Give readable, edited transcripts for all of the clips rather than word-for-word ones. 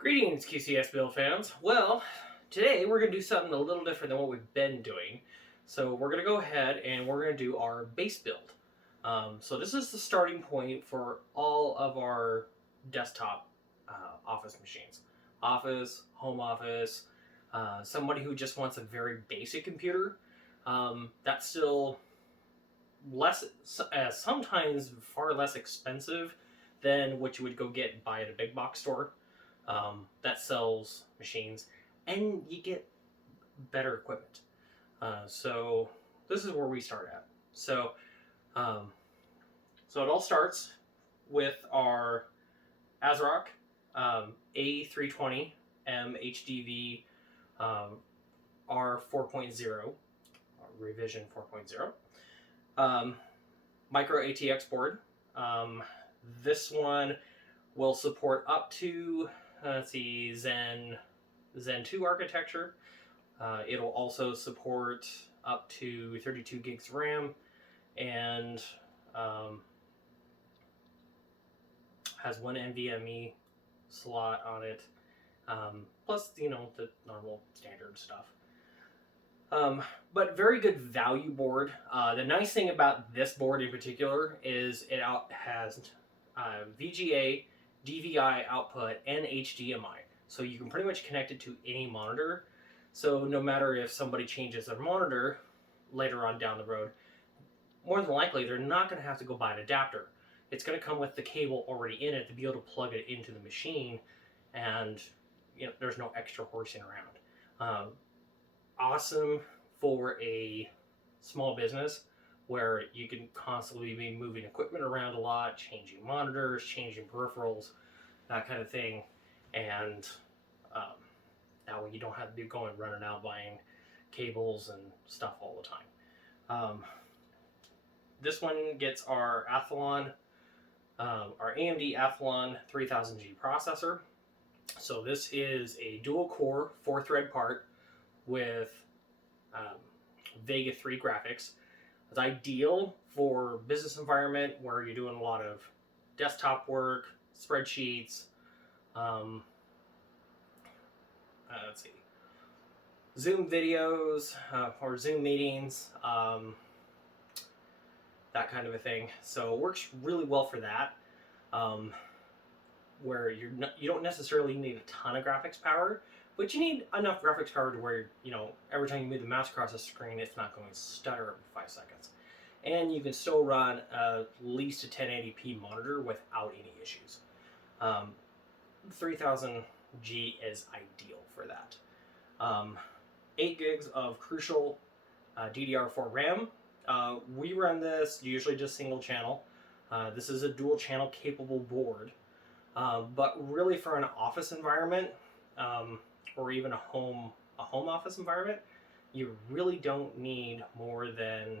Greetings, QCS build fans. Well, today we're going to do something a little different than what we've been doing. So we're going to go ahead and we're going to do our base build. So this is the starting point for all of our desktop office machines. Office, home office, somebody who just wants a very basic computer. That's still less, sometimes far less expensive than what you would go get and buy at a big box store. That sells machines, and you get better equipment. So this is where we start at. So it all starts with our AsRock A320M HDV R4.0 revision 4.0 Micro-ATX board. This one will support up to let's see, Zen 2 architecture. It'll also support up to 32 gigs of RAM, and has one NVMe slot on it, plus the normal standard stuff. But very good value board. The nice thing about this board in particular is it has VGA, DVI output, and HDMI. So you can pretty much connect it to any monitor. So no matter if somebody changes their monitor later on down the road, more than likely they're not going to have to go buy an adapter. It's going to come with the cable already in it to be able to plug it into the machine, and there's no extra horsing around. Awesome for a small business where you can constantly be moving equipment around a lot, changing monitors, changing peripherals, that kind of thing. And that way you don't have to be running out buying cables and stuff all the time. This one gets our Athlon, our AMD Athlon 3000G processor. So this is a dual core 4-thread part with Vega 3 graphics. It's ideal for business environment where you're doing a lot of desktop work, spreadsheets, let's see, Zoom videos or Zoom meetings, that kind of a thing. So it works really well for that, where you don't necessarily need a ton of graphics power, but you need enough graphics power to where, every time you move the mouse across the screen, it's not going to stutter every 5 seconds. And you can still run at least a 1080p monitor without any issues. 3000G is ideal for that. 8 gigs of crucial DDR4 RAM. We run this usually just single channel. This is a dual channel capable board. But really for an office environment, or even a home office environment, you really don't need more than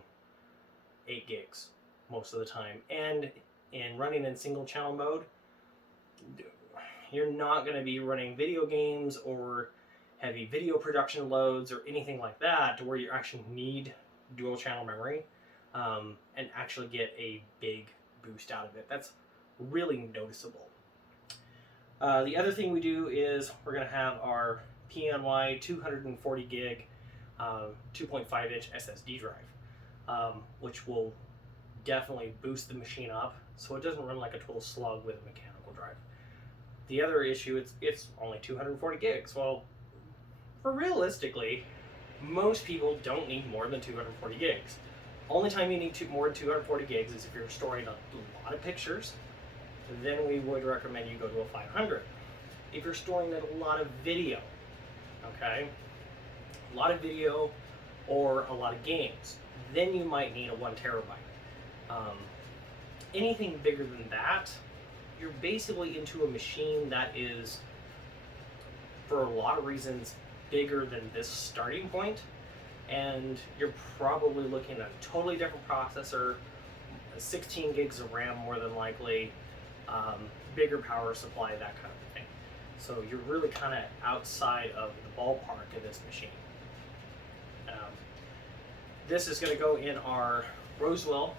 8 gigs most of the time. And in running in single channel mode, you're not going to be running video games or heavy video production loads or anything like that to where you actually need dual channel memory and actually get a big boost out of it. That's really noticeable. The other thing we do is we're going to have our PNY 240 gig 2.5 inch SSD drive, which will definitely boost the machine up so it doesn't run like a total slug with a mechanical drive. The other issue, it's only 240 gigs. Well, for realistically, most people don't need more than 240 gigs. Only time you need more than 240 gigs is if you're storing a lot of pictures. Then we would recommend you go to a 500. If you're storing a lot of video, okay, a lot of video or a lot of games, then you might need a 1 terabyte. Anything bigger than that, you're basically into a machine that is, for a lot of reasons, bigger than this starting point, and you're probably looking at a totally different processor, 16 gigs of RAM more than likely, bigger power supply, that kind of thing. So you're really kind of outside of the ballpark of this machine. This is going to go in our Rosewill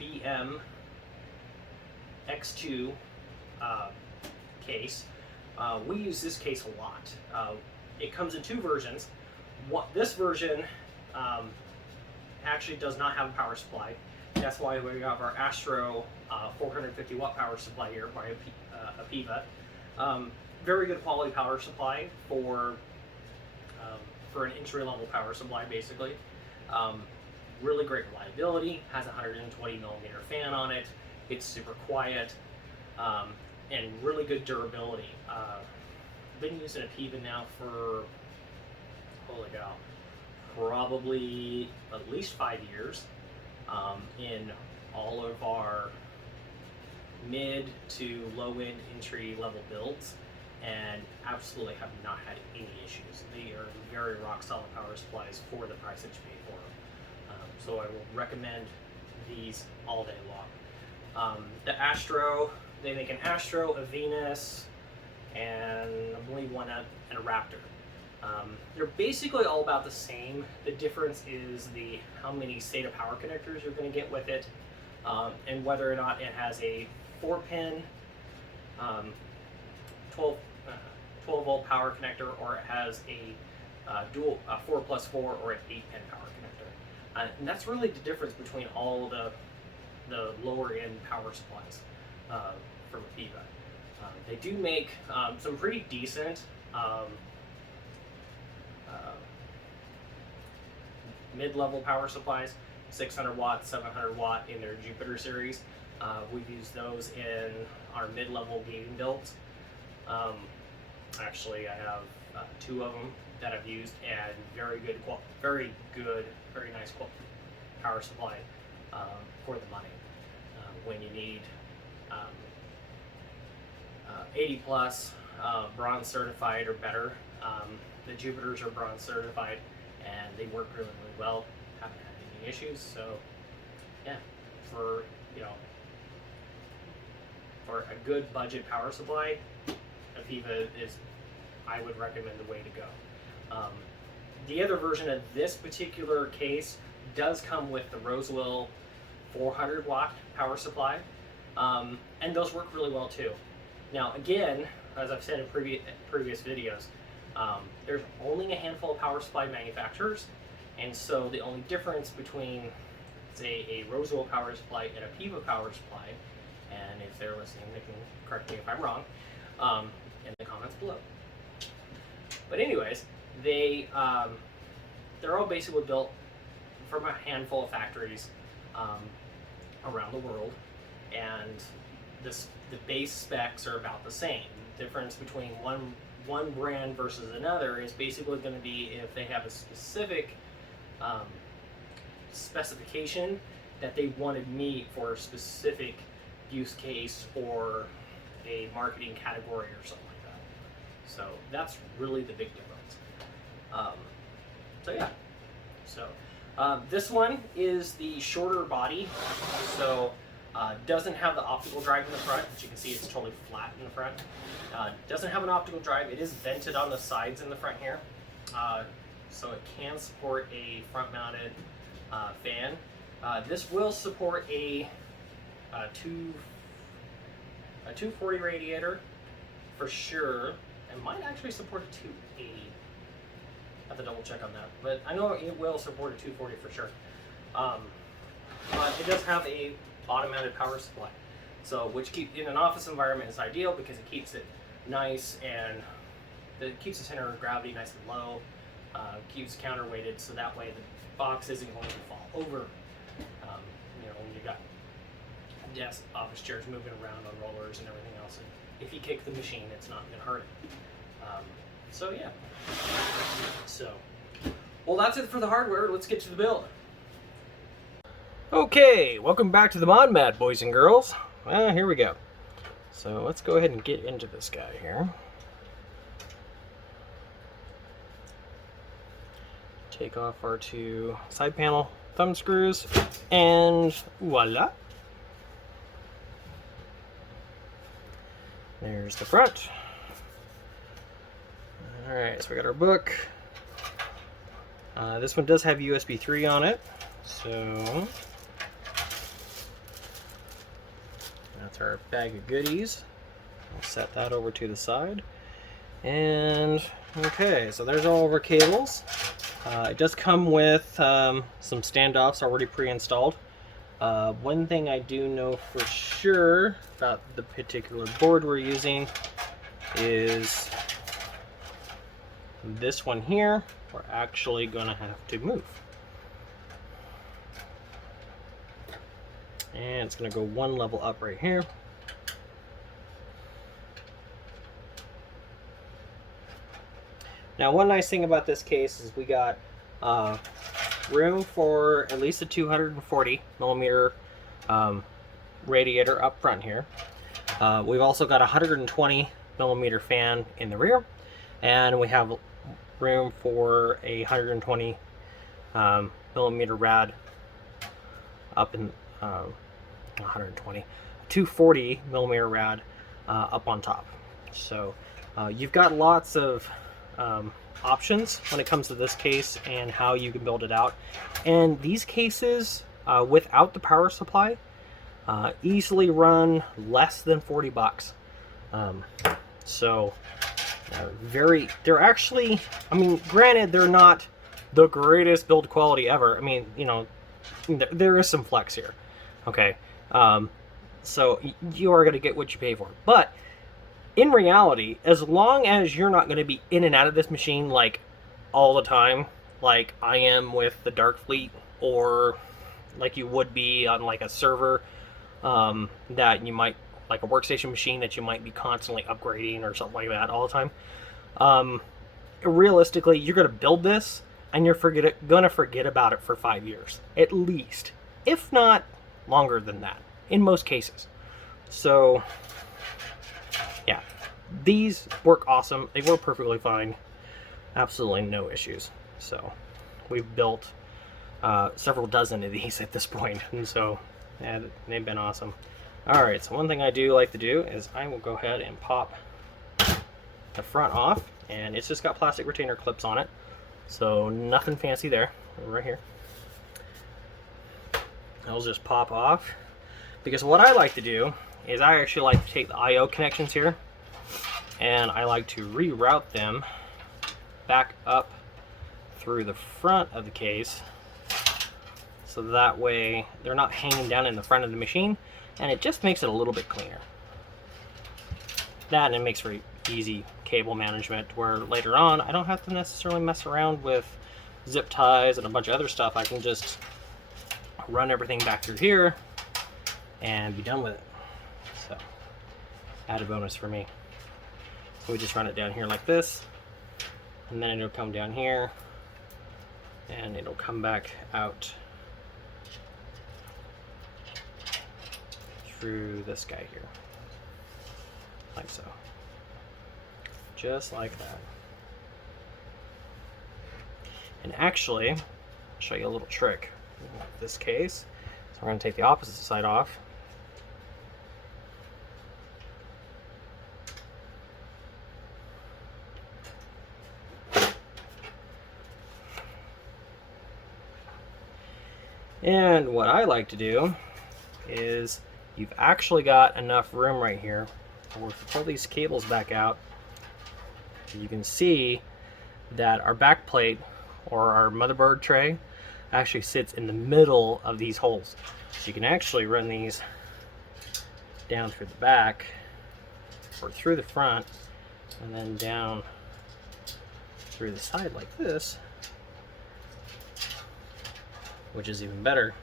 FBM X2 case. We use this case a lot. It comes in two versions. This version actually does not have a power supply. That's why we have our Astro 450 watt power supply here by Apevia. Very good quality power supply for an entry-level power supply, basically. Really great reliability, has a 120 millimeter fan on it. It's super quiet, and really good durability. I've been using Apevia now for, holy cow, probably at least 5 years, in all of our mid to low-end entry-level builds, and absolutely have not had any issues. They are very rock-solid power supplies for the price that you pay for them. So I will recommend these all day long. The Astro, they make an Astro, a Venus, and I believe one and a Raptor. They're basically all about the same. The difference is how many SATA power connectors you're going to get with it, and whether or not it has a 4-pin 12 volt power connector, or it has a dual 4+4 or an 8-pin power connector. And that's really the difference between all the lower end power supplies from Vega. They do make some pretty decent mid-level power supplies, 600 watt, 700 watt in their Jupiter series. We've used those in our mid-level gaming builds. Actually, I have 2 of them that I've used, and very nice power supply for the money. When you need 80 plus, bronze certified or better, the Jupiters are bronze certified, and they work really, really well. Haven't had any issues. So, yeah, for a good budget power supply, Apevia is, I would recommend, the way to go. The other version of this particular case does come with the Rosewill 400 watt power supply, and those work really well too. Now again, as I've said in previous videos, there's only a handful of power supply manufacturers, and so the only difference between, say, a Rosewill power supply and a Apevia power supply, and if they're listening, they can correct me if I'm wrong in the comments below. But anyways, they're all basically built from a handful of factories around the world, and the base specs are about the same. The difference between one brand versus another is basically going to be if they have a specific specification that they want to meet for a specific use case or a marketing category or something like that. So that's really the big difference. So yeah, this one is the shorter body, so doesn't have the optical drive in the front. As you can see, it's totally flat in the front. Doesn't have an optical drive. It is vented on the sides in the front here, so it can support a front-mounted fan. This will support a 240 radiator for sure. It might actually support a 280. I have to double check on that, but I know it will support a 240 for sure. But it does have a bottom-mounted power supply, so which in an office environment is ideal because it keeps it nice, and it keeps the center of gravity nice and low, keeps counterweighted, so that way the box isn't going to fall over. When you got desk, office chairs moving around on rollers and everything else, and if you kick the machine, it's not going to hurt it. So yeah. So, well, that's it for the hardware. Let's get to the build. Okay, welcome back to the Mod Mat, boys and girls. Here we go. So let's go ahead and get into this guy here. Take off our 2 side panel thumb screws, and voila. There's the front. Alright, so we got our book. This one does have USB 3 on it, so that's our bag of goodies. I'll set that over to the side. And okay, so there's all of our cables. It does come with some standoffs already pre-installed. One thing I do know for sure about the particular board we're using is this one here, we're actually going to have to move. And it's going to go one level up right here. Now, one nice thing about this case is we got room for at least a 240 millimeter radiator up front here. We've also got a 120 millimeter fan in the rear, and we have room for a 120 millimeter rad up in 120, 240 millimeter rad up on top. So you've got lots of options when it comes to this case and how you can build it out. And these cases without the power supply easily run less than 40 bucks. They're actually, I mean, granted, they're not the greatest build quality ever. I mean, you know, there is some flex here. Okay. So you are going to get what you pay for. But in reality, as long as you're not going to be in and out of this machine like all the time, like I am with the Dark Fleet, or like you would be on like a server that you might, like a workstation machine that you might be constantly upgrading or something like that all the time, realistically, you're going to build this and you're going to forget about it for 5 years at least, if not longer than that in most cases. So yeah, these work awesome. They work perfectly fine. Absolutely no issues. So we've built several dozen of these at this point, and so yeah, they've been awesome. Alright, so one thing I do like to do is I will go ahead and pop the front off, and it's just got plastic retainer clips on it, so nothing fancy there. Right here. I'll just pop off, because what I like to do is I actually like to take the I/O connections here and I like to reroute them back up through the front of the case, so that way they're not hanging down in the front of the machine, and it just makes it a little bit cleaner. That, and it makes for easy cable management, where later on I don't have to necessarily mess around with zip ties and a bunch of other stuff. I can just run everything back through here and be done with it. So, added bonus for me. So we just run it down here like this, and then it'll come down here, and it'll come back out through this guy here, like so. Just like that. And actually, I'll show you a little trick with this case. So we're going to take the opposite side off. And what I like to do is, you've actually got enough room right here where if you pull these cables back out, you can see that our back plate, or our motherboard tray, actually sits in the middle of these holes. So you can actually run these down through the back or through the front, and then down through the side like this, which is even better,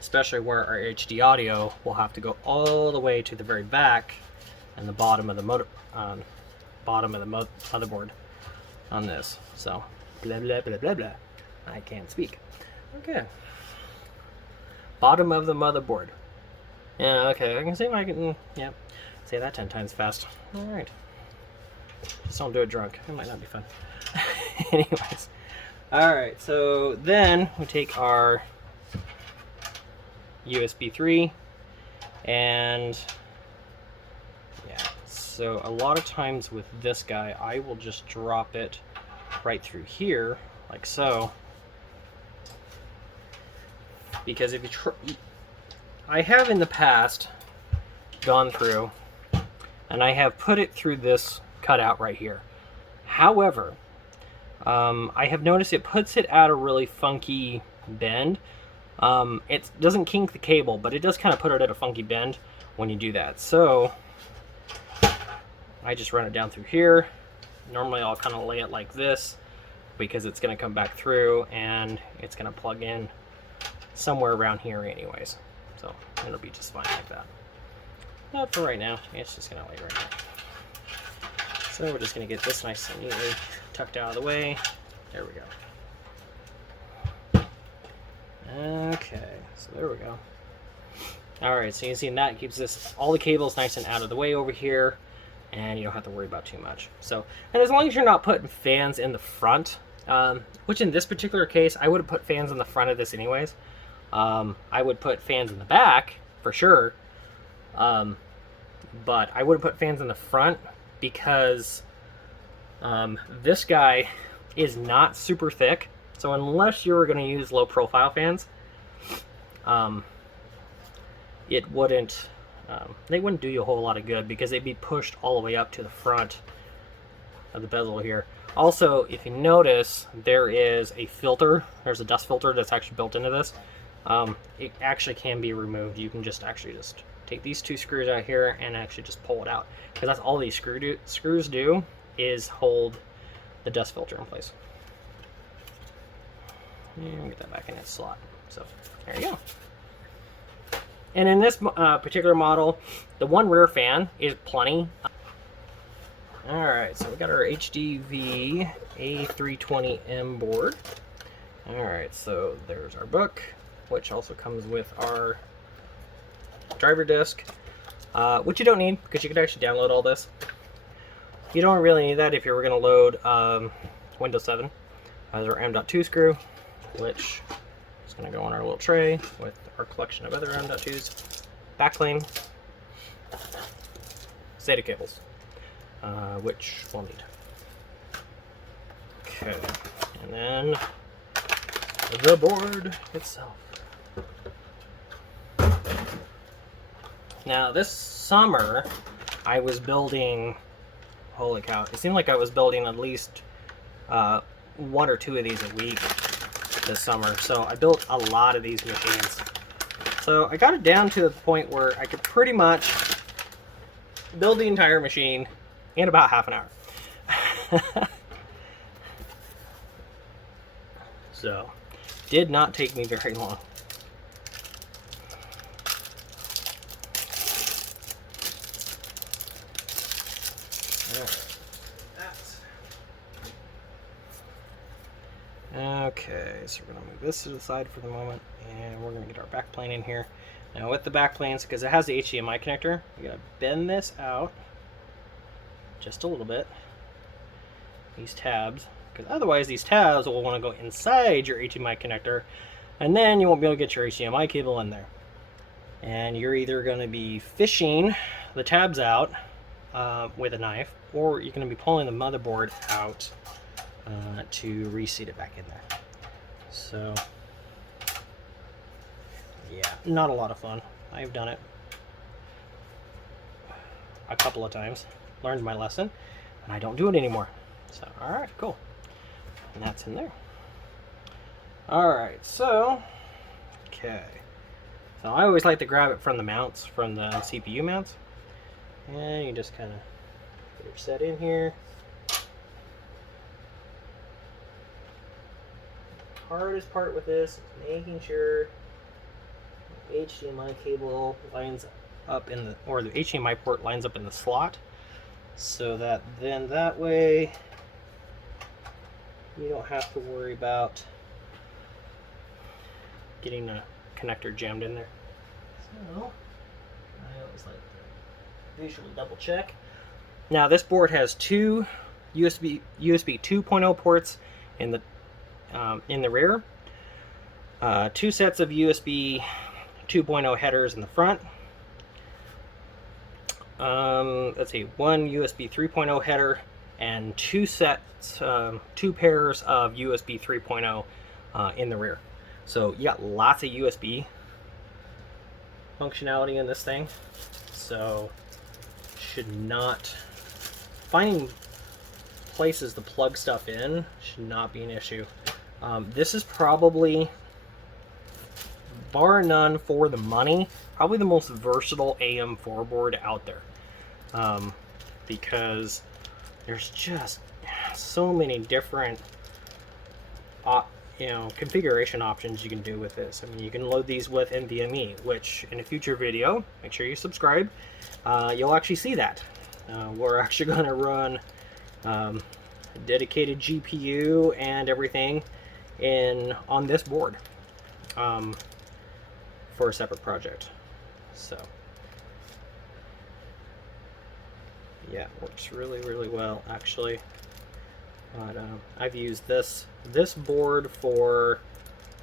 especially where our HD audio will have to go all the way to the very back and the bottom of the motherboard on this. So blah blah blah blah blah. I can't speak. Okay. Bottom of the motherboard. Yeah, okay. I can see if I can. Yeah. Say that 10 times fast. All right. Just don't do it drunk. It might not be fun. Anyways. All right. So then we take our USB 3, and yeah, so a lot of times with this guy I will just drop it right through here like so, because if you I have in the past gone through and I have put it through this cut out right here. However, I have noticed it puts it at a really funky bend. It doesn't kink the cable, but it does kind of put it at a funky bend when you do that. So I just run it down through here. Normally I'll kind of lay it like this because it's going to come back through and it's going to plug in somewhere around here anyways. So it'll be just fine like that. Not for right now. It's just going to lay right there. So we're just going to get this nice and neatly tucked out of the way. There we go. Okay, so there we go. Alright, so you can see that keeps this all the cables nice and out of the way over here, and you don't have to worry about too much. So, and as long as you're not putting fans in the front, which in this particular case, I would have put fans in the front of this anyways. I would put fans in the back, for sure. But I would have put fans in the front because this guy is not super thick. So unless you were going to use low profile fans, it wouldn't, they wouldn't do you a whole lot of good because they'd be pushed all the way up to the front of the bezel here. Also, if you notice, there is a filter. There's a dust filter that's actually built into this. It actually can be removed. You can just take these two screws out here and actually just pull it out, because that's all these screws do is hold the dust filter in place. And get that back in its slot. So there you go. And in this particular model, the one rear fan is plenty. Alright, so we got our HDV A320M board. Alright, so there's our book, which also comes with our driver disc, which you don't need because you can actually download all this. You don't really need that if you were going to load Windows 7. There's our M.2 screw, which is going to go on our little tray with our collection of other M.2s. Backplane, SATA cables, which we'll need. Okay, and then the board itself. Now this summer I was building, holy cow, it seemed like I was building at least 1 or 2 of these a week this summer. So I built a lot of these machines. So I got it down to the point where I could pretty much build the entire machine in about half an hour. So did not take me very long. Okay, so we're going to move this to the side for the moment, and we're going to get our backplane in here. Now with the backplanes, because it has the HDMI connector, you got to bend this out just a little bit, these tabs, because otherwise these tabs will want to go inside your HDMI connector, and then you won't be able to get your HDMI cable in there. And you're either going to be fishing the tabs out with a knife, or you're going to be pulling the motherboard out to reseat it back in there. So yeah, not a lot of fun. I've done it a couple of times, learned my lesson, and I don't do it anymore. So alright, cool. And that's in there. Alright, so okay. So I always like to grab it from the mounts, from the CPU mounts. And you just kind of get it set in here. Hardest part with this is making sure the HDMI cable lines up in the, or the HDMI port lines up in the slot, so that then that way you don't have to worry about getting the connector jammed in there. So I always like to visually double check. Now this board has 2 USB 2.0 ports in the rear, 2 sets of USB 2.0 headers in the front. Let's see, 1 USB 3.0 header and 2 sets, 2 pairs of USB 3.0 in the rear. So you got lots of USB functionality in this thing. So should not, finding places to plug stuff in should not be an issue. This is probably, bar none for the money, probably the most versatile AM4 board out there. Because there's just so many different configuration options you can do with this. I mean, you can load these with NVMe, which in a future video, make sure you subscribe, you'll actually see that. We're actually going to run a dedicated GPU and everything on this board for a separate project. So yeah, it works really, really well actually. But I've used this board for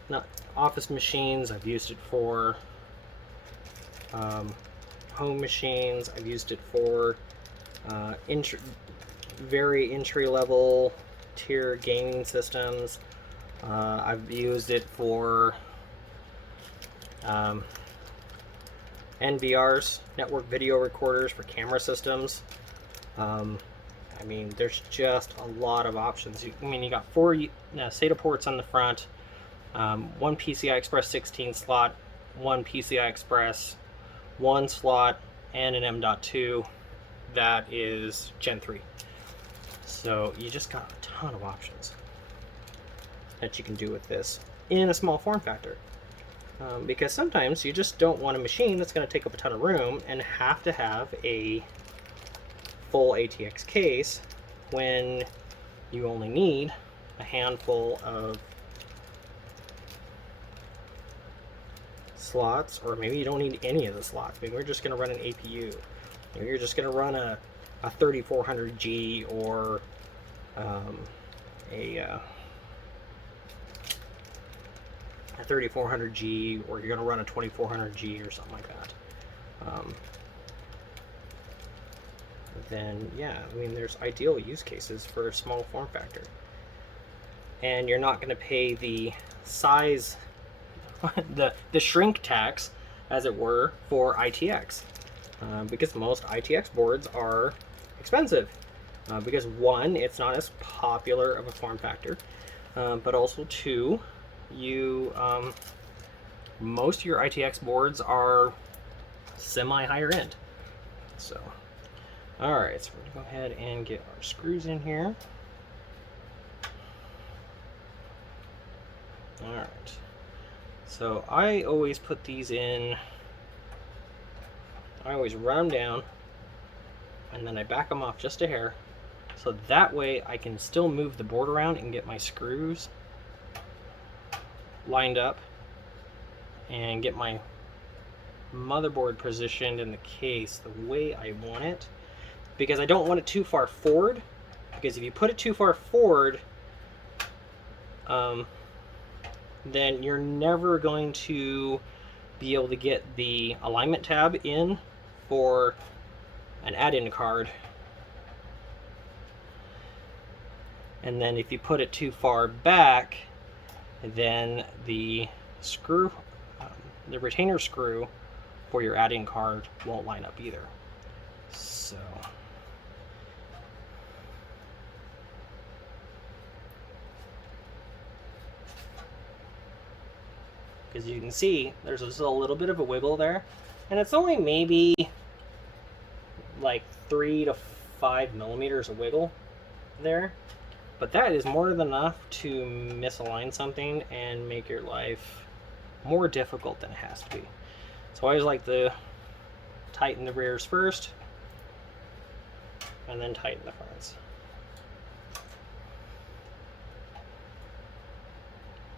not office machines. I've used it for home machines. I've used it for very entry-level tier gaming systems. I've used it for NVRs, network video recorders for camera systems. I mean, there's just a lot of options. I mean, you got 4 SATA ports on the front, 1 PCI Express 16 slot, 1 PCI Express 1 slot, and an M.2 that is Gen 3. So you just got a ton of options that you can do with this in a small form factor. Because sometimes you just don't want a machine that's going to take up a ton of room and have to have a full ATX case when you only need a handful of slots, or maybe you don't need any of the slots. Maybe we're just going to run an APU. Maybe you're just going to run a 3400G or a 3400G, or you're going to run a 2400G or something like that. Then yeah, I mean, there's ideal use cases for a small form factor, and you're not going to pay the size, the shrink tax, as it were, for ITX, because most ITX boards are expensive. Because one, it's not as popular of a form factor, but also two, most of your ITX boards are semi higher end. So alright, so we're going to go ahead and get our screws in here. Alright, so I always put these in, I always run them down, and then I back them off just a hair, so that way I can still move the board around and get my screws lined up and get my motherboard positioned in the case the way I want it. Because I don't want it too far forward, because if you put it too far forward, then you're never going to be able to get the alignment tab in for an add-in card. And then if you put it too far back, then the screw, the retainer screw for your add-in card won't line up either. So as you can see, there's just a little bit of a wiggle there, and it's only maybe like 3 to 5 millimeters of wiggle there, but that is more than enough to misalign something and make your life more difficult than it has to be. So I always like to tighten the rears first and then tighten the fronts.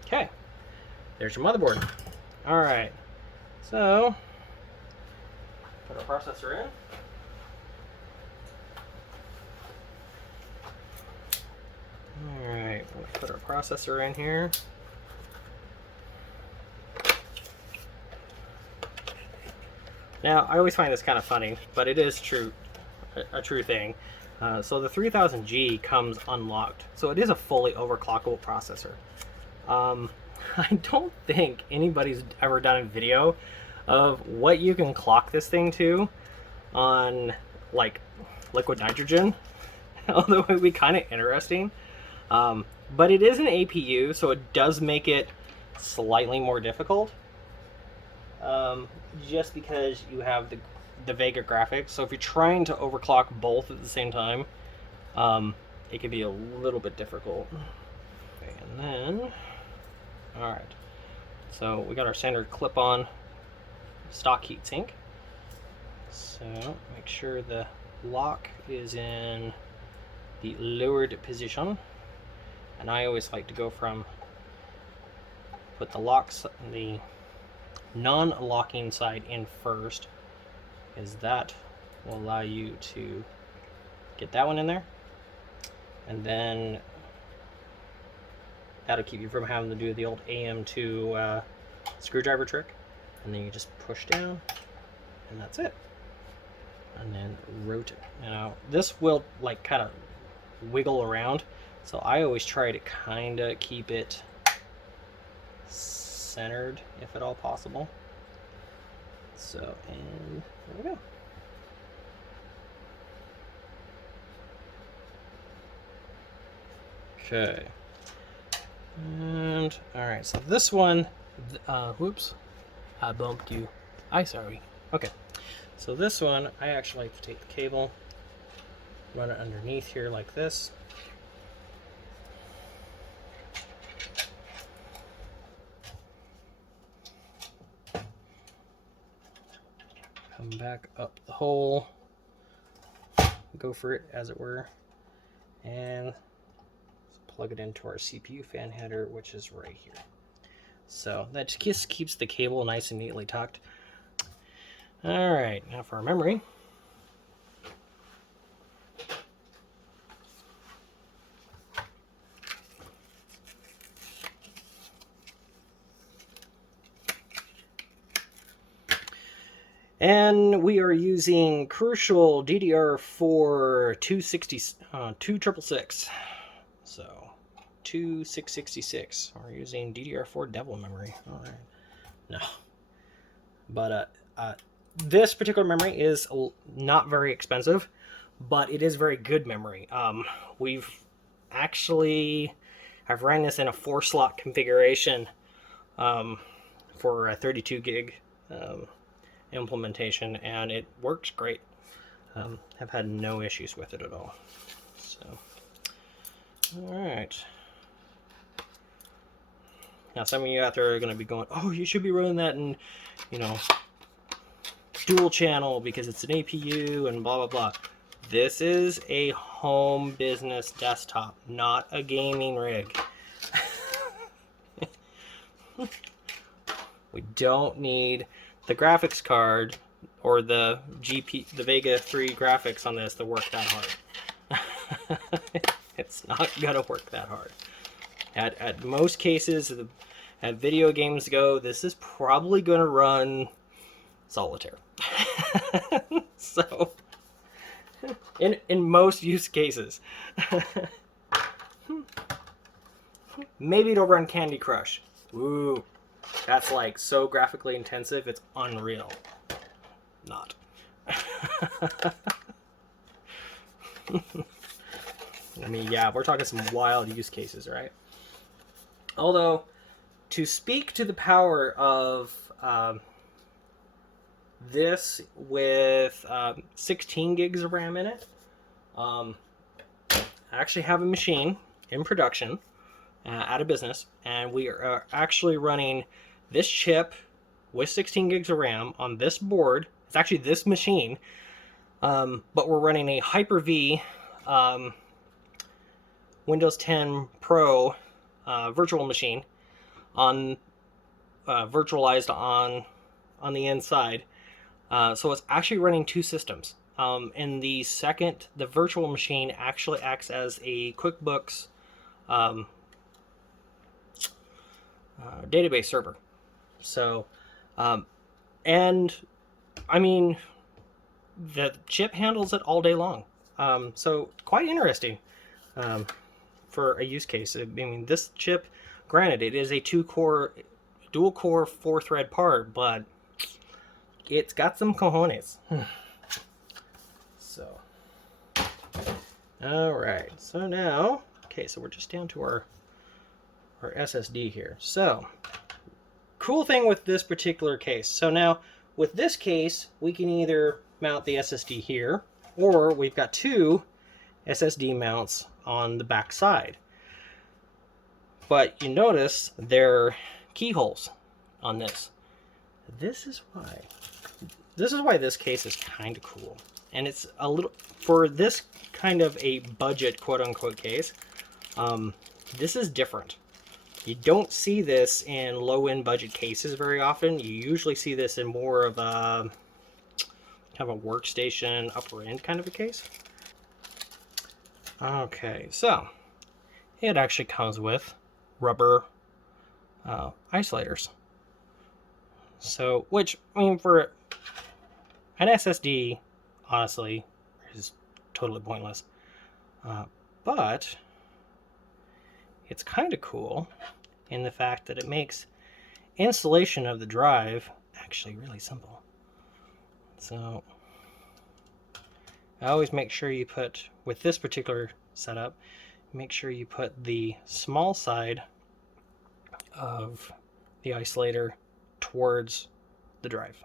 Okay, there's your motherboard. Alright, so put our processor in. Alright, we'll put our processor in here. Now, I always find this kind of funny, but it is true, a true thing. So the 3000G comes unlocked, so it is a fully overclockable processor. I don't think anybody's ever done a video of what you can clock this thing to on like liquid nitrogen. although it would be kind of interesting. But it is an APU, so it does make it slightly more difficult. Just because you have the Vega graphics. So if you're trying to overclock both at the same time, it can be a little bit difficult. Okay, and then, all right. So we got our standard clip-on stock heatsink. So make sure the lock is in the lowered position. And I always like to go from, put the the non-locking side in first, because that will allow you to get that one in there. And then that'll keep you from having to do the old AM2 screwdriver trick. And then you just push down, and that's it. And then rotate. Now this will like kind of wiggle around, so I always try to kind of keep it centered if at all possible. So, and there we go. Okay. And all right, so this one, whoops, I bumped you. Sorry. Okay. So this one, I actually like to take the cable, run it underneath here like this. Come back up the hole, go for it as it were, and plug it into our CPU fan header, which is right here. So that just keeps the cable nice and neatly tucked. All right, now for our memory. And we are using Crucial DDR4 2666. So 2666. We're using DDR4 devil memory. All right. No. But this particular memory is not very expensive, but it is very good memory. I've ran this in a 4-slot configuration for a 32 gig implementation, and it works great. Have had no issues with it at all. So, all right. Now, some of you out there are going to be going, "Oh, you should be running that in, dual channel because it's an APU and blah blah blah." This is a home business desktop, not a gaming rig. We don't need the graphics card or the Vega 3 graphics on this to work that hard. It's not gonna work that hard. At most cases, at video games go, this is probably gonna run solitaire. So, in most use cases, maybe it'll run Candy Crush. Ooh, that's like so graphically intensive, it's unreal. Not. I mean, yeah, we're talking some wild use cases, right? Although, to speak to the power of this with 16 gigs of RAM in it, I actually have a machine in production at a business, and we are actually running this chip with 16 gigs of RAM on this board. It's actually this machine, but we're running a Hyper-V Windows 10 Pro virtual machine on virtualized on the inside. So it's actually running two systems. In the second, the virtual machine actually acts as a QuickBooks database server. So, and I mean, the chip handles it all day long. So quite interesting for a use case. I mean, this chip, granted, it is a dual core 4-thread part, but it's got some cojones. So, All right, so now, okay, so we're just down to our SSD here. So, cool thing with this particular case. So now, with this case, we can either mount the SSD here, or we've got two SSD mounts on the back side. But you notice there are keyholes on this. This is why this case is kind of cool. And it's a little, for this kind of a budget quote-unquote case, this is different. You don't see this in low-end budget cases very often. You usually see this in more of a kind of a workstation, upper end kind of a case. Okay, so it actually comes with rubber isolators. So, which, I mean, for an SSD, honestly, is totally pointless. But it's kind of cool in the fact that it makes installation of the drive actually really simple. So I always make sure you put, with this particular setup, make sure you put the small side of the isolator towards the drive.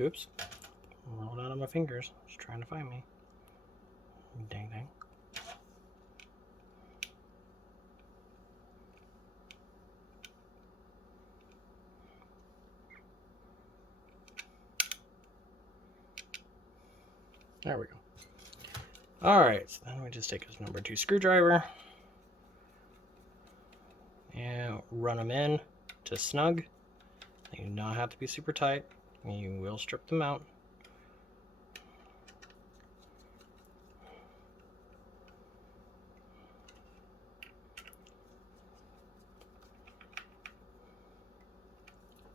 Oops. Rolled out of my fingers. Just trying to find me. Dang dang. There we go. Alright, so then we just take this number 2 screwdriver and run them in to snug. They do not have to be super tight. You will strip them out.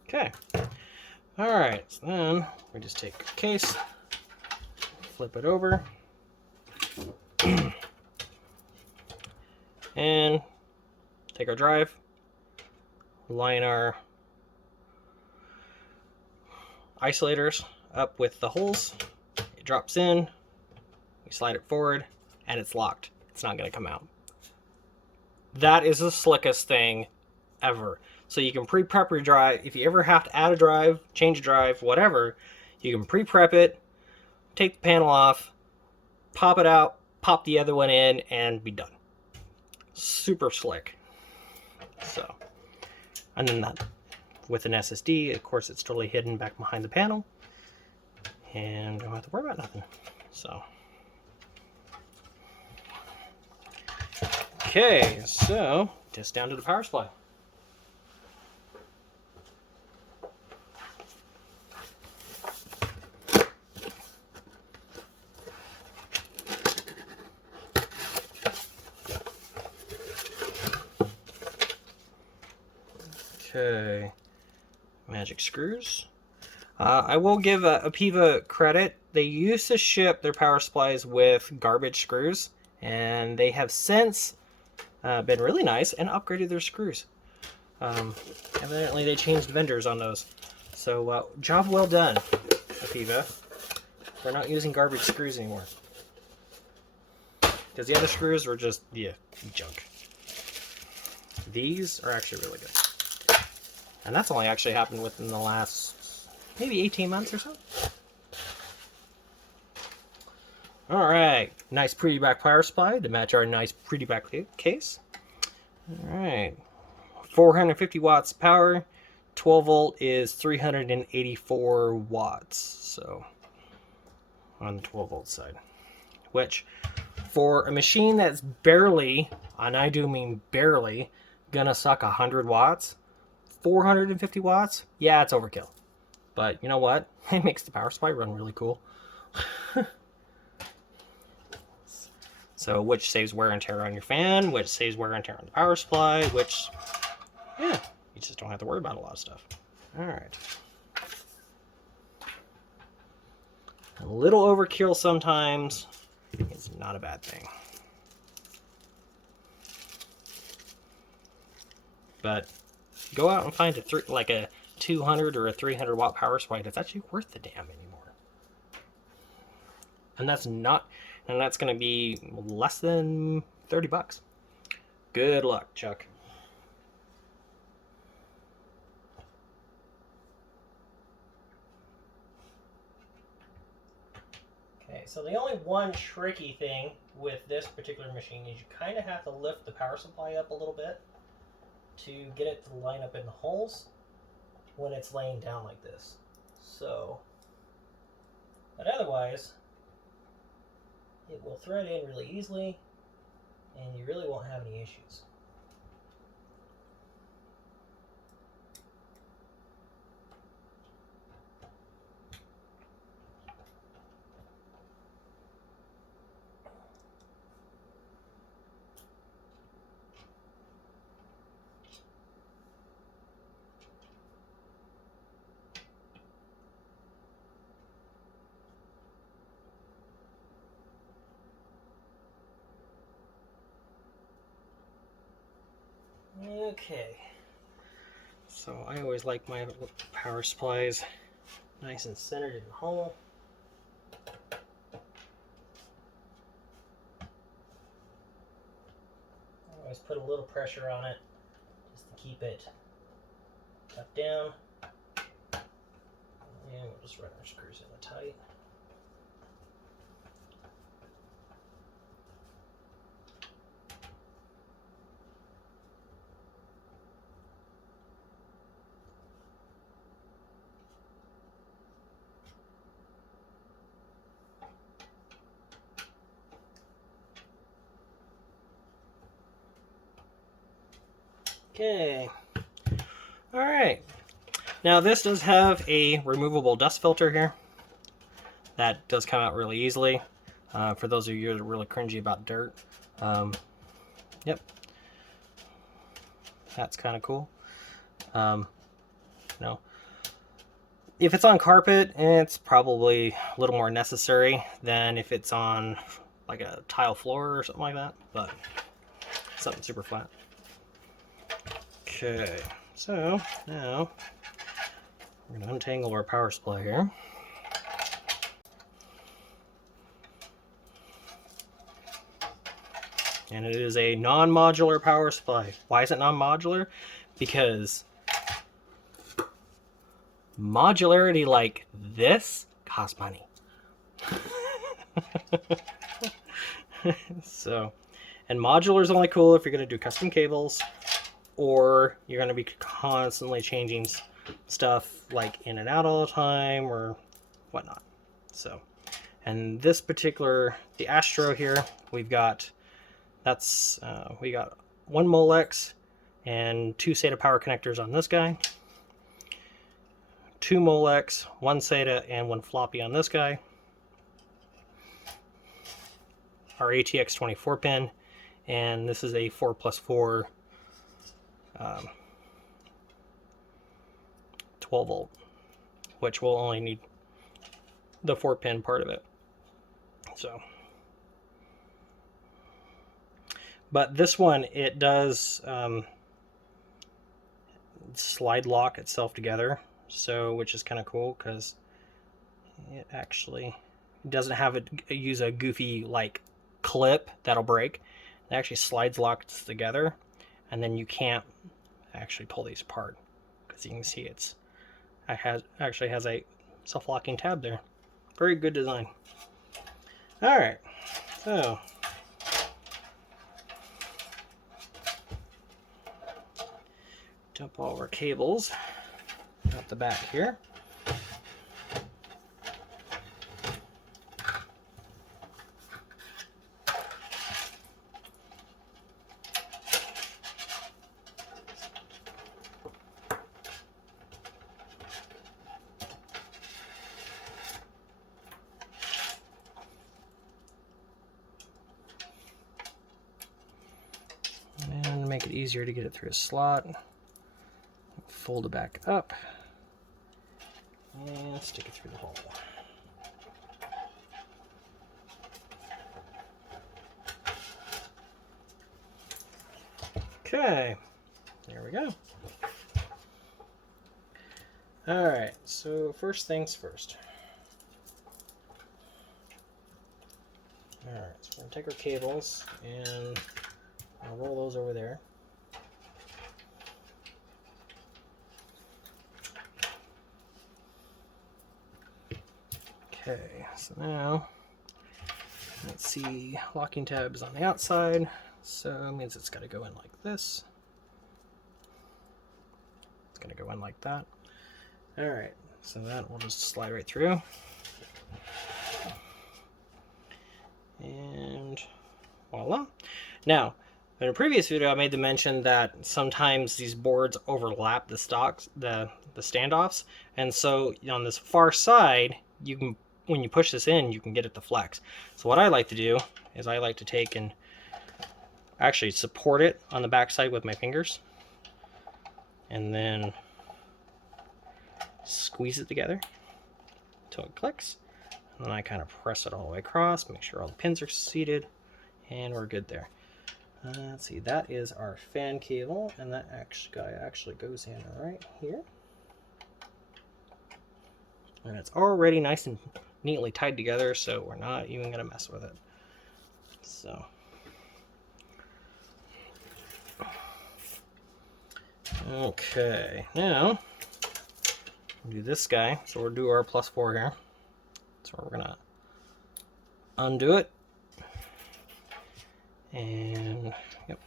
Okay. Alright, so then we just take a case, flip it over, and take our drive, line our isolators up with the holes. It drops in, we slide it forward, and it's locked. It's not going to come out. That is the slickest thing ever. So you can pre-prep your drive. If you ever have to add a drive, change a drive, whatever, you can pre-prep it, take the panel off, pop it out, pop the other one in, and be done. Super slick. So, and then that, with an SSD, of course, it's totally hidden back behind the panel, and don't have to worry about nothing. So, okay, so just down to the power supply. Okay, magic screws. I will give Apevia credit. They used to ship their power supplies with garbage screws, and they have since been really nice and upgraded their screws. Evidently, they changed vendors on those. So, job well done, Apevia. They're not using garbage screws anymore. Because the other screws were just, yeah, junk. These are actually really good. And that's only actually happened within the last maybe 18 months or so. Alright, nice pretty back power supply to match our nice pretty back case. Alright, 450 watts power, 12 volt is 384 watts, so on the 12 volt side. Which, for a machine that's barely, and I do mean barely, gonna suck 100 watts, 450 watts, yeah, it's overkill. But you know what? It makes the power supply run really cool. So, which saves wear and tear on your fan, which saves wear and tear on the power supply, which, yeah, you just don't have to worry about a lot of stuff. Alright. A little overkill sometimes is not a bad thing. but go out and find like a 200 or a 300 watt power supply that's actually worth the damn anymore. And that's going to be less than 30 bucks. Good luck, Chuck. Okay, so the only one tricky thing with this particular machine is you kind of have to lift the power supply up a little bit to get it to line up in the holes when it's laying down like this. So, but otherwise, it will thread in really easily and you really won't have any issues. Okay, so I always like my power supplies nice and centered in the hole. I always put a little pressure on it just to keep it tucked down. And we'll just run our screws in tight. Okay. All right. Now this does have a removable dust filter here. That does come out really easily. For those of you that are really cringy about dirt. Yep. That's kind of cool. You know, if it's on carpet, it's probably a little more necessary than if it's on like a tile floor or something like that, but something super flat. Okay, so now we're going to untangle our power supply here. And it is a non-modular power supply. Why is it non-modular? Because modularity like this costs money. So, and modular is only cool if you're going to do custom cables, or you're going to be constantly changing stuff like in and out all the time or whatnot. So, and this particular, the Astro here, we've got, we got one Molex and 2 SATA power connectors on this guy, 2 Molex, 1 SATA, and 1 floppy on this guy. Our ATX 24 pin, and this is a 4+4 12 volt, which will only need the 4 pin part of it. So, but this one, it does slide lock itself together, so which is kind of cool because it actually doesn't have use a goofy like clip that'll break. It actually slides locks together, and then you can't actually pull these apart because you can see it actually has a self-locking tab there. Very good design. All right, so dump all our cables out the back here. And make it easier to get it through a slot. Fold it back up and stick it through the hole. Okay, There we go. Alright, so first things first. Alright, so we're going to take our cables and I'll roll those over there. Okay, so now let's see, locking tab is on the outside, so it means it's got to go in like this. It's going to go in like that. Alright, so that will just slide right through. And voila. Now, in a previous video I made the mention that sometimes these boards overlap the stocks, the standoffs, and so on this far side, you can, when you push this in, you can get it to flex. So what I like to do is I like to take and actually support it on the back side with my fingers, and then squeeze it together until it clicks. And then I kind of press it all the way across, make sure all the pins are seated, and we're good there. Let's see, that is our fan cable, and that actually goes in right here. And it's already nice and neatly tied together, so we're not even going to mess with it. So, okay, now we'll do this guy. So we'll do our +4 here. So we're gonna undo it, and yep,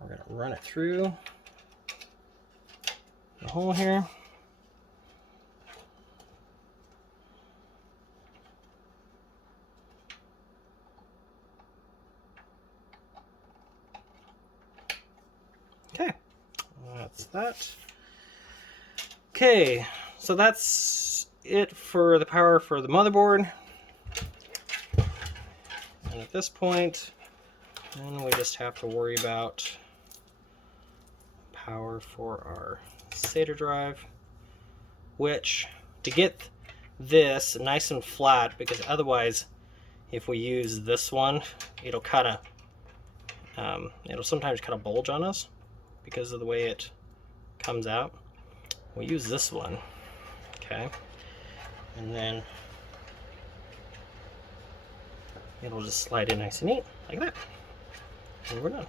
we're gonna run it through the hole here. Okay, that's that. Okay, so that's it for the power for the motherboard. And at this point, then we just have to worry about power for our SATA drive, which, to get this nice and flat, because otherwise if we use this one, it'll kind of it'll sometimes kind of bulge on us because of the way it comes out. We'll use this one, okay, and then it'll just slide in nice and neat like that, and we're done.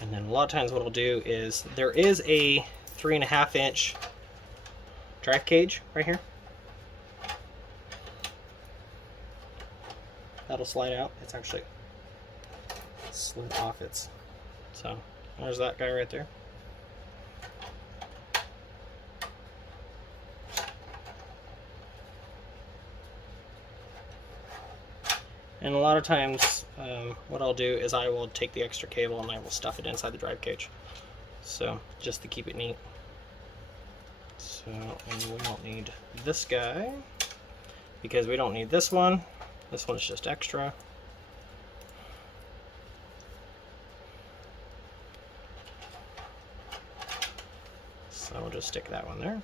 And then a lot of times what I'll do is, there is a 3.5-inch drive cage right here that'll slide out. It's actually slid off its, so there's that guy right there. And a lot of times what I'll do is I will take the extra cable and I will stuff it inside the drive cage, so just to keep it neat. So, and we don't need this guy because we don't need this one. This one's just extra. So we'll just stick that one there,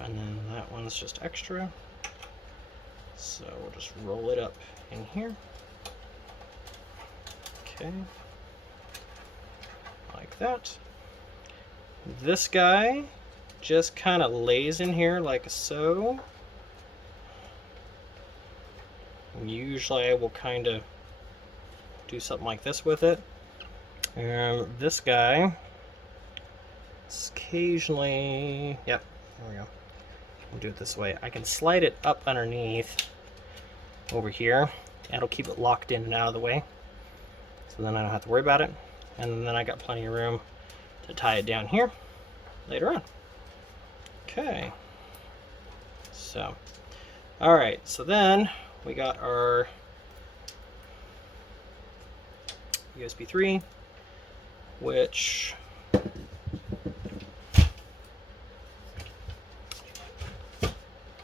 and then that one's just extra. So we'll just roll it up in here. Okay, like that. This guy just kind of lays in here like so. Usually I will kind of do something like this with it. And this guy, occasionally, yep, there we go. We'll do it this way. I can slide it up underneath over here. That'll keep it locked in and out of the way, so then I don't have to worry about it. And then I got plenty of room to tie it down here later on. Okay, so all right, so then we got our USB 3, which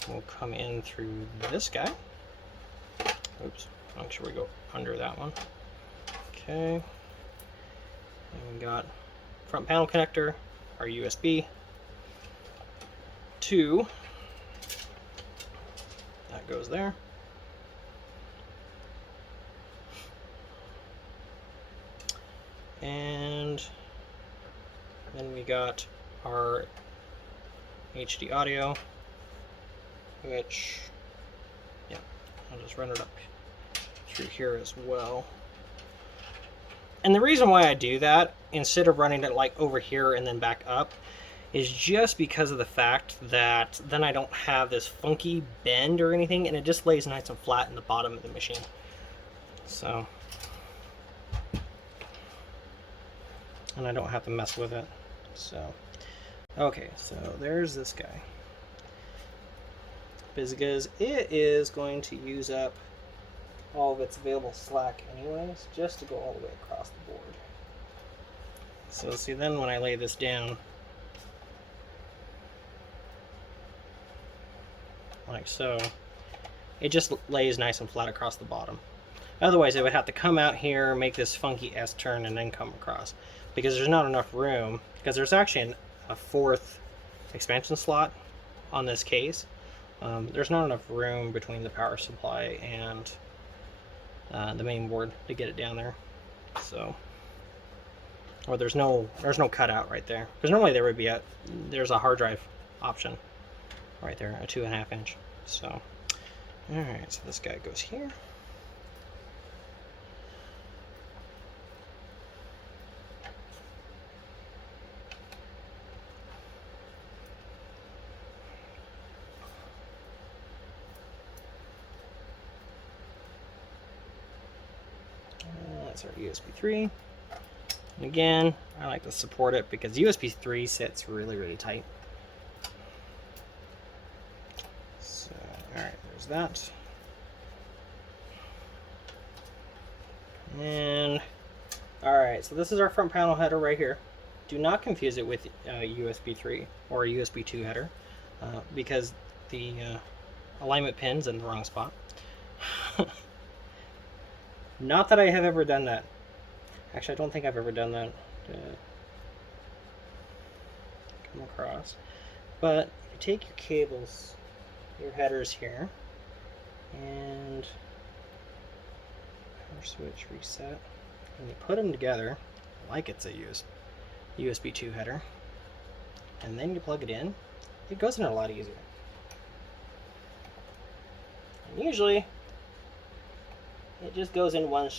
will come in through this guy. Oops, make sure we go under that one. Okay, and we got front panel connector, our USB 2, that goes there. And Then we got our HD audio, which, yeah, I'll just run it up through here as well. And the reason why I do that, instead of running it like over here and then back up, is just because of the fact that then I don't have this funky bend or anything, and it just lays nice and flat in the bottom of the machine. So, and I don't have to mess with it. So, okay, so there's this guy. Because it is going to use up all of its available slack anyways, just to go all the way across the board. So see, then when I lay this down, like so, it just lays nice and flat across the bottom. Otherwise, it would have to come out here, make this funky S-turn, and then come across. Because there's not enough room, because there's actually a fourth expansion slot on this case. There's not enough room between the power supply and the main board to get it down there. So, or there's no cutout right there. Because normally there would be there's a hard drive option right there, a 2.5 inch. So, all right, so this guy goes here. That's our USB 3. And again, I like to support it because USB 3 sits really, really tight. So, alright, there's that. And, alright, so this is our front panel header right here. Do not confuse it with USB 3 or a USB 2 header because the alignment pin's in the wrong spot. Not that I have ever done that. Actually, I don't think I've ever done that. Come across. But if you take your cables, your headers here, and power switch reset, and you put them together like it's a USB 2 header, and then you plug it in, it goes in a lot easier. And usually, it just goes in one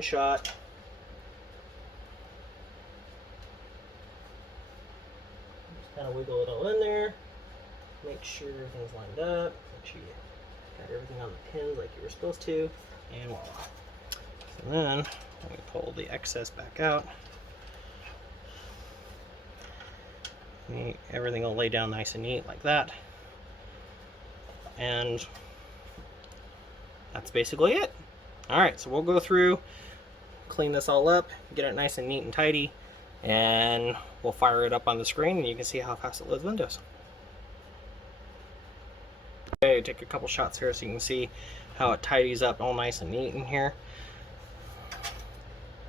shot. Just kind of wiggle it all in there. Make sure everything's lined up. Make sure you got everything on the pins like you were supposed to. And voila. So then, we pull the excess back out. Everything will lay down nice and neat like that. And that's basically it. Alright, so we'll go through, clean this all up, get it nice and neat and tidy, and we'll fire it up on the screen and you can see how fast it loads Windows. Okay, take a couple shots here so you can see how it tidies up all nice and neat in here.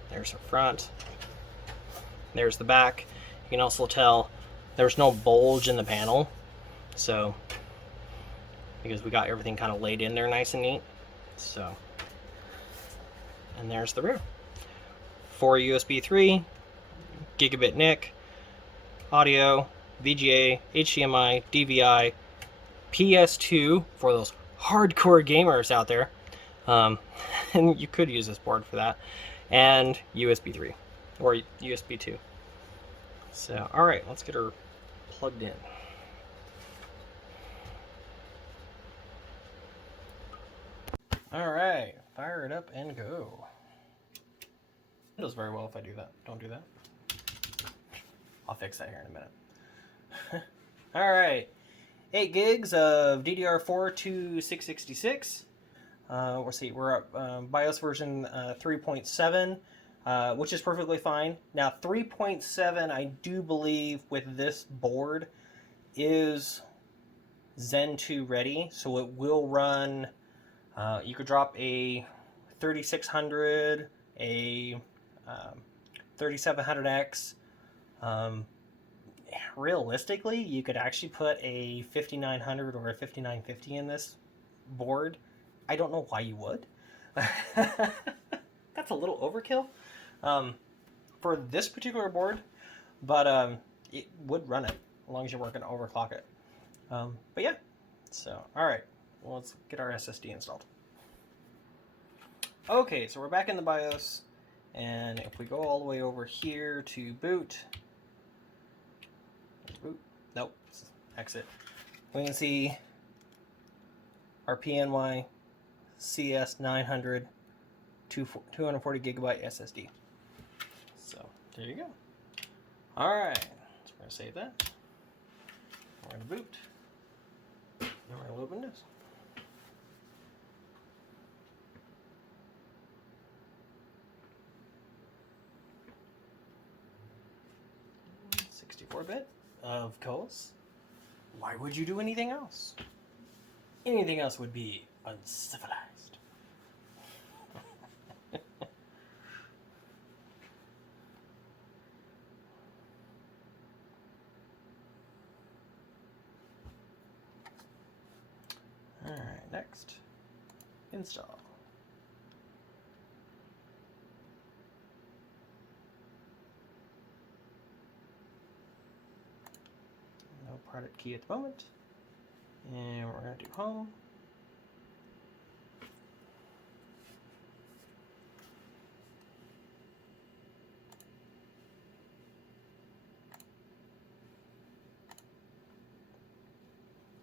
There's the front. There's the back. You can also tell there's no bulge in the panel, so because we got everything kind of laid in there nice and neat. So, and there's the rear. 4 USB 3, gigabit NIC, audio, VGA, HDMI, DVI, PS2 for those hardcore gamers out there. And you could use this board for that. And USB 3 or USB 2. So, alright, let's get her plugged in. Alright, fire it up and go. It does very well if I do that. Don't do that. I'll fix that here in a minute. Alright, 8 gigs of DDR4 to 666. We'll see, we're up BIOS version 3.7, which is perfectly fine. Now 3.7, I do believe with this board is Zen 2 ready, so it will run. You could drop a 3600, a 3700X. Realistically, you could actually put a 5900 or a 5950 in this board. I don't know why you would. That's a little overkill. For this particular board, but it would run it as long as you weren't going to overclock it. But yeah, so all right, well, let's get our SSD installed. Okay, so we're back in the BIOS, and if we go all the way over here to boot, nope, exit, we can see our PNY CS900 240 gigabyte SSD. So there you go. All right, so we're gonna save that. We're gonna boot. And we're gonna open this. $64-bit, of course. Why would you do anything else? Anything else would be uncivilized. Alright, next. Install. No product key at the moment. And we're going to do home.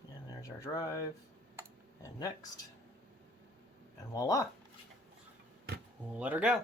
And there's our drive. And next. And voila. We'll let her go.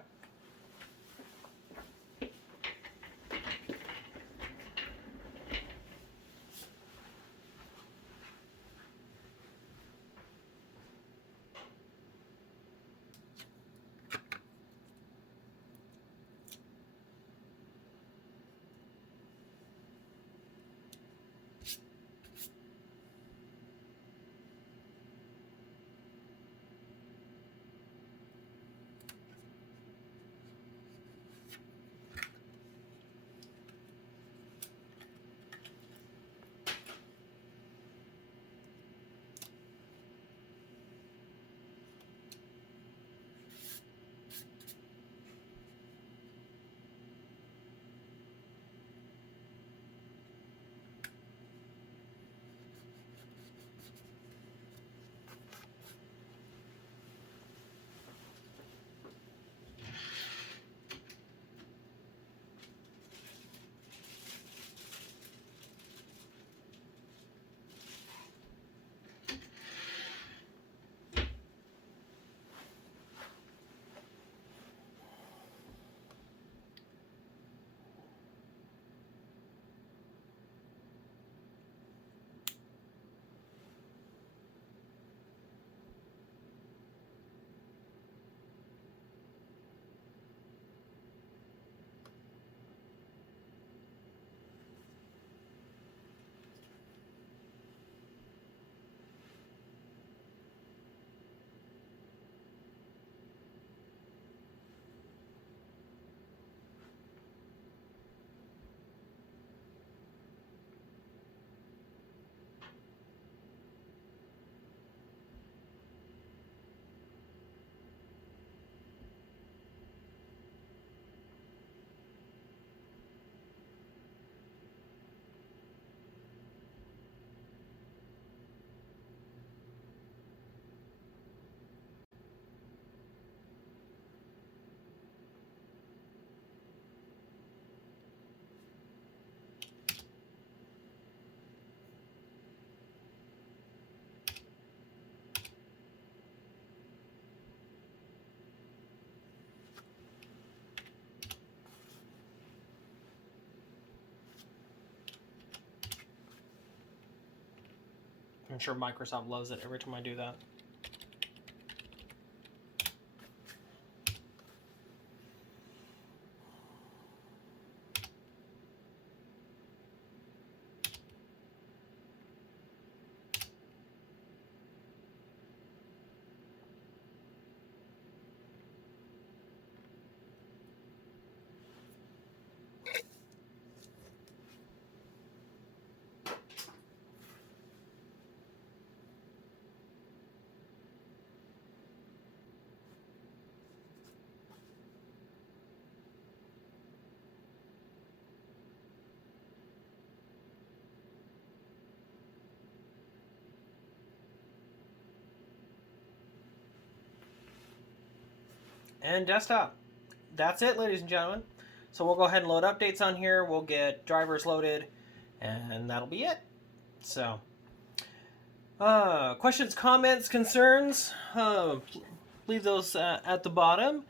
I'm sure Microsoft loves it every time I do that. and desktop. That's it, ladies and gentlemen. So we'll go ahead and load updates on here. We'll get drivers loaded, and that'll be it. So, questions, comments, concerns, leave those at the bottom.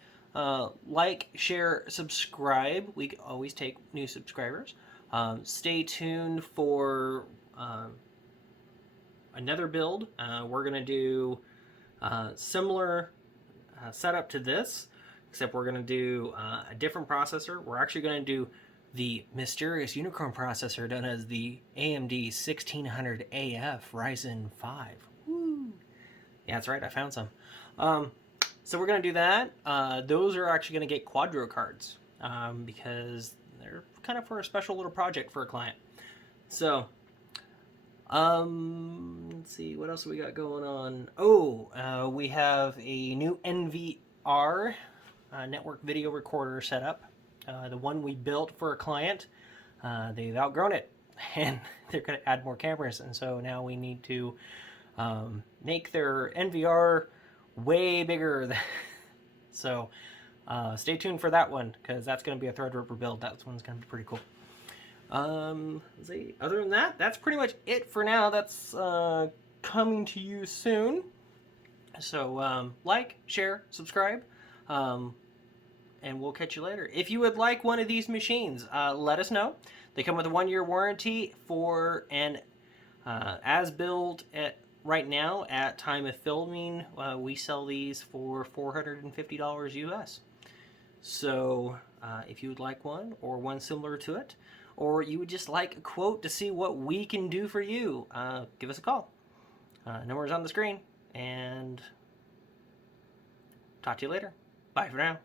Like, share, subscribe. We always take new subscribers. Stay tuned for another build. We're going to do similar setup to this, except we're going to do a different processor. We're actually going to do the mysterious unicorn processor known as the AMD 1600AF Ryzen 5. Woo! Yeah, that's right, I found some. So we're going to do that. Those are actually going to get Quadro cards because they're kind of for a special little project for a client. So, let's see, what else we got going on? Oh, we have a new NVR network video recorder set up. The one we built for a client, they've outgrown it, and they're going to add more cameras, and so now we need to make their NVR way bigger. So stay tuned for that one, because that's going to be a Threadripper build. That one's going to be pretty cool. Let's see. Other than that, that's pretty much it for now. That's coming to you soon. So like, share, subscribe, and we'll catch you later. If you would like one of these machines, let us know. They come with a 1-year warranty for an as-built. Right now, at time of filming, we sell these for $450 US. So if you would like one, or one similar to it, or you would just like a quote to see what we can do for you, give us a call. Number's on the screen, and talk to you later. Bye for now.